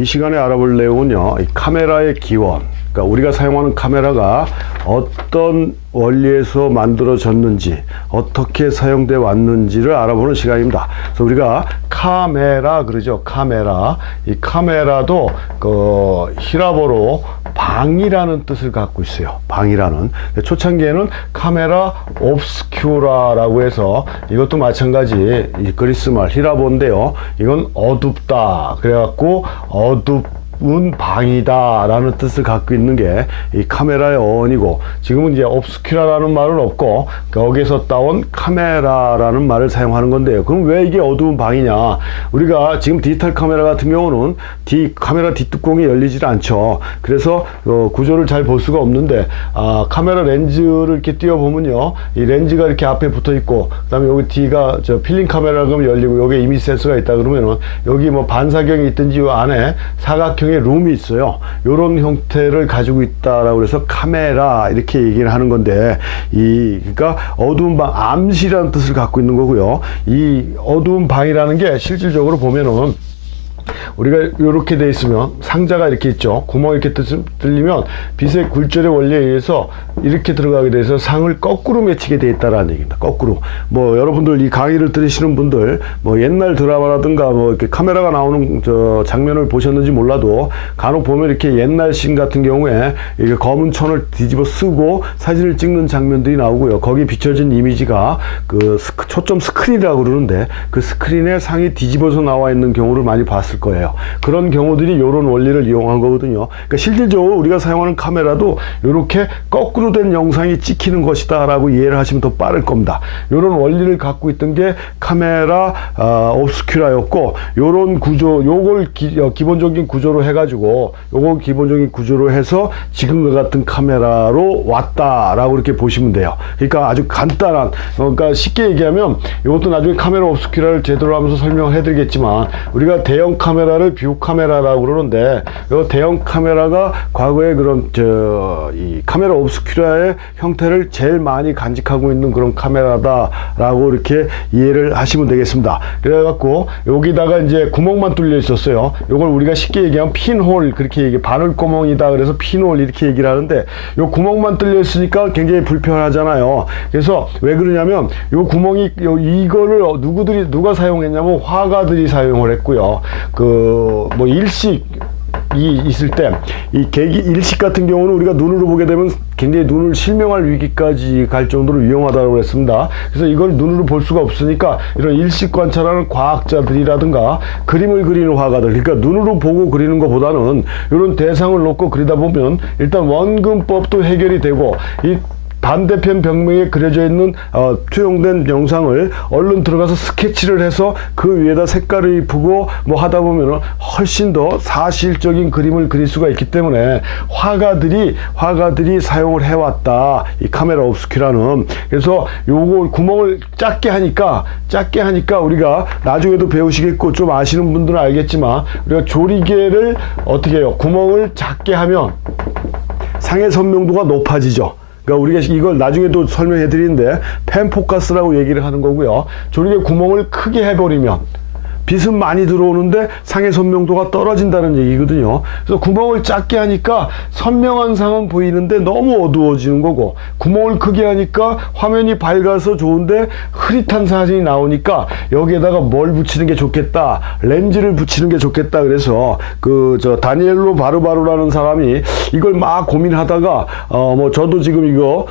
이 시간에 알아볼 내용은요, 이 카메라의 기원, 그러니까 우리가 사용하는 카메라가 어떤 원리에서 만들어졌는지, 어떻게 사용돼 왔는지를 알아보는 시간입니다. 그래서 우리가 카메라 그러죠. 카메라. 이 카메라도 그 히라보로 방이라는 뜻을 갖고 있어요. 방이라는. 초창기에는 카메라 옵스큐라라고 해서 이것도 마찬가지 이 그리스말 히라보인데요. 이건 어둡다. 그래갖고 어둡은 방이다 라는 뜻을 갖고 있는 게 이 카메라의 어원이고, 지금은 이제 옵스큐라라는 말은 없고 거기에서 따온 카메라라는 말을 사용하는 건데요. 그럼 왜 이게 어두운 방이냐? 우리가 지금 디지털 카메라 같은 경우는 카메라 뒷뚜껑이 열리질 않죠. 그래서 구조를 잘 볼 수가 없는데, 카메라 렌즈를 이렇게 띄워보면요, 이 렌즈가 이렇게 앞에 붙어 있고, 그 다음에 여기 뒤가 필름 카메라가 그러면 열리고, 여기에 이미지 센서가 있다 그러면은 여기 뭐 반사경이 있든지 이 안에 사각형의 룸이 있어요. 요런 형태를 가지고 있다라고 그래서 카메라 이렇게 얘기를 하는 건데, 그러니까 어두운 방, 암시라는 뜻을 갖고 있는 거고요. 이 어두운 방이라는 게 실질적으로 보면은 우리가 이렇게 돼 있으면 상자가 이렇게 있죠. 구멍이 이렇게 뚫리면 빛의 굴절의 원리에 의해서 이렇게 들어가게 돼서 상을 거꾸로 맺히게 돼 있다라는 얘기입니다. 거꾸로. 뭐 여러분들 이 강의를 들으시는 분들 뭐 옛날 드라마라든가 뭐 이렇게 카메라가 나오는 장면을 보셨는지 몰라도 간혹 보면 이렇게 옛날 씬 같은 경우에 이렇게 검은 천을 뒤집어 쓰고 사진을 찍는 장면들이 나오고요. 거기 비춰진 이미지가 그 초점 스크린이라고 그러는데, 그 스크린에 상이 뒤집어서 나와 있는 경우를 많이 봤을 거예요. 그런 경우들이 이런 원리를 이용한 거거든요. 그러니까 실질적으로 우리가 사용하는 카메라도 이렇게 거꾸로 된 영상이 찍히는 것이다 라고 이해를 하시면 더 빠를 겁니다. 이런 원리를 갖고 있던 게 카메라 옵스큐라였고, 요런 구조, 요걸 기본적인 구조로 해가지고, 요걸 기본적인 구조로 해서 지금과 같은 카메라로 왔다라고 이렇게 보시면 돼요. 그러니까 아주 간단한, 그러니까 쉽게 얘기하면 이것도 나중에 카메라 옵스큐라를 제대로 하면서 설명을 해드리겠지만, 우리가 대형 카메라를 뷰 카메라라고 그러는데, 이 대형 카메라가 과거에 그런 이 카메라 옵스큐라의 형태를 제일 많이 간직하고 있는 그런 카메라다라고 이렇게 이해를 하시면 되겠습니다. 그래갖고 여기다가 이제 구멍만 뚫려 있었어요. 이걸 우리가 쉽게 얘기하면 핀홀, 그렇게 얘기, 바늘구멍이다 그래서 핀홀 이렇게 얘기를 하는데, 요 구멍만 뚫려 있으니까 굉장히 불편하잖아요. 그래서 왜 그러냐면 요 구멍이 이거를 누가 사용했냐면 화가들이 사용을 했고요. 뭐 일식이 있을 때, 이 일식 같은 경우는 우리가 눈으로 보게 되면 굉장히 눈을 실명할 위기까지 갈 정도로 위험하다고 했습니다. 그래서 이걸 눈으로 볼 수가 없으니까 이런 일식 관찰하는 과학자들이라든가 그림을 그리는 화가들, 그러니까 눈으로 보고 그리는 것보다는 이런 대상을 놓고 그리다 보면 일단 원근법도 해결이 되고, 이 반대편 벽면에 그려져 있는 투영된 영상을 얼른 들어가서 스케치를 해서 그 위에다 색깔을 입히고 뭐 하다 보면은 훨씬 더 사실적인 그림을 그릴 수가 있기 때문에 화가들이 사용을 해왔다, 이 카메라 옵스큐라는. 그래서 요거 구멍을 작게 하니까 우리가 나중에도 배우시겠고 좀 아시는 분들은 알겠지만, 우리가 조리개를 어떻게 해요? 구멍을 작게 하면 상의 선명도가 높아지죠. 그러니까 우리가 이걸 나중에도 설명해 드리는데 펜포커스라고 얘기를 하는 거고요. 조리개 구멍을 크게 해버리면 빛은 많이 들어오는데 상의 선명도가 떨어진다는 얘기거든요. 그래서 구멍을 작게 하니까 선명한 상은 보이는데 너무 어두워지는 거고, 구멍을 크게 하니까 화면이 밝아서 좋은데 흐릿한 사진이 나오니까 여기에다가 뭘 붙이는 게 좋겠다, 렌즈를 붙이는 게 좋겠다. 그래서 다니엘로 바르바루라는 사람이 이걸 막 고민하다가 뭐 저도 지금 이거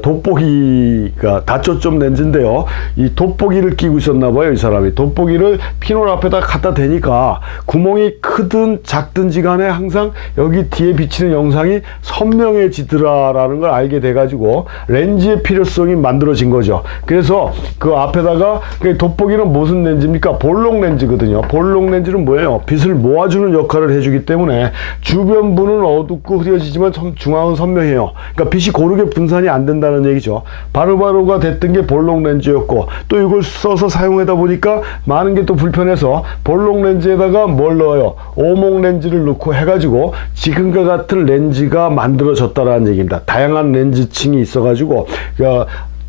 돋보기가 다초점 렌즈인데요, 이 돋보기를 끼고 있었나 봐요. 이 사람이 돋보기를 핀홀 앞에다 갖다 대니까 구멍이 크든 작든지 간에 항상 여기 뒤에 비치는 영상이 선명해지더라라는 걸 알게 돼가지고 렌즈의 필요성이 만들어진 거죠. 그래서 그 앞에다가, 돋보기는 무슨 렌즈입니까? 볼록 렌즈거든요. 볼록 렌즈는 뭐예요? 빛을 모아주는 역할을 해주기 때문에 주변부는 어둡고 흐려지지만 중앙은 선명해요. 그러니까 빛이 고르게 분산이 안 된다는 얘기죠. 바로바로가 됐던 게 볼록 렌즈였고, 또 이걸 써서 사용하다 보니까 많은 게 또 불편해서 볼록 렌즈에다가 뭘 넣어요? 오목 렌즈를 넣고 해가지고 지금과 같은 렌즈가 만들어졌다라는 얘기입니다. 다양한 렌즈층이 있어가지고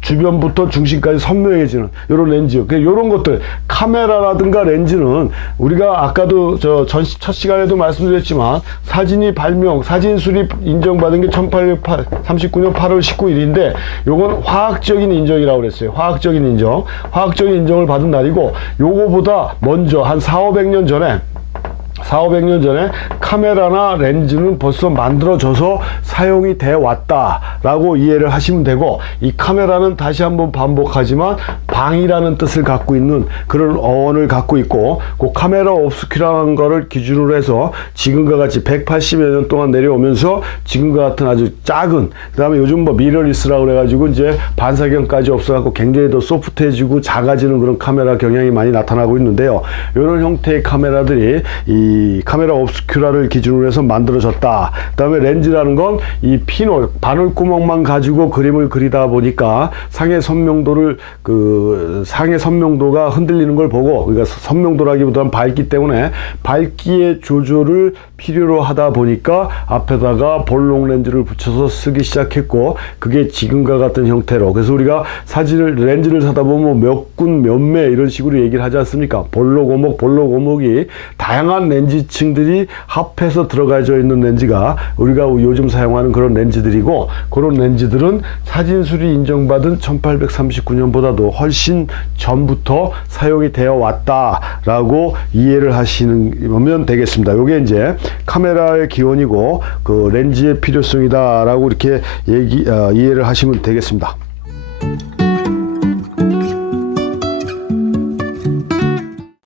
주변부터 중심까지 선명해지는 이런 렌즈. 이런 것들 카메라라든가 렌즈는 우리가 아까도 첫 시간에도 말씀드렸지만 사진이 발명, 사진 수립 인정받은 게 1839년 8월 19일인데 요건 화학적인 인정이라고 그랬어요. 화학적인 인정. 화학적인 인정을 받은 날이고 요거보다 먼저 한 400~500년 전에 카메라나 렌즈는 벌써 만들어져서 사용이 돼 왔다라고 이해를 하시면 되고, 이 카메라는 다시 한번 반복하지만 방이라는 뜻을 갖고 있는 그런 어원을 갖고 있고, 그 카메라 옵스큐라는 거를 기준으로 해서 지금과 같이 180여 년 동안 내려오면서 지금과 같은 아주 작은, 그 다음에 요즘 뭐 미러리스라고 그래가지고 이제 반사경까지 없어갖고 굉장히 더 소프트해지고 작아지는 그런 카메라 경향이 많이 나타나고 있는데요. 이런 형태의 카메라들이 이 카메라 옵스큐라를 기준으로 해서 만들어졌다. 그 다음에 렌즈라는 건 이 피놀, 바늘구멍만 가지고 그림을 그리다 보니까 상의 선명도가 흔들리는 걸 보고, 그러니까 선명도라기보다는 밝기 때문에 밝기의 조절을 필요로 하다 보니까 앞에다가 볼록 렌즈를 붙여서 쓰기 시작했고, 그게 지금과 같은 형태로. 그래서 우리가 렌즈를 사다 보면 몇 군, 몇 매 이런 식으로 얘기를 하지 않습니까? 볼록 오목이 다양한 렌즈층들이 합해서 들어가져 있는 렌즈가 우리가 요즘 사용하는 그런 렌즈들이고, 그런 렌즈들은 사진술이 인정받은 1839년보다도 훨씬 전부터 사용이 되어 왔다라고 이해를 하시면 되겠습니다. 요게 이제 카메라의 기원이고 그 렌즈의 필요성이다라고 이렇게 이해를 하시면 되겠습니다.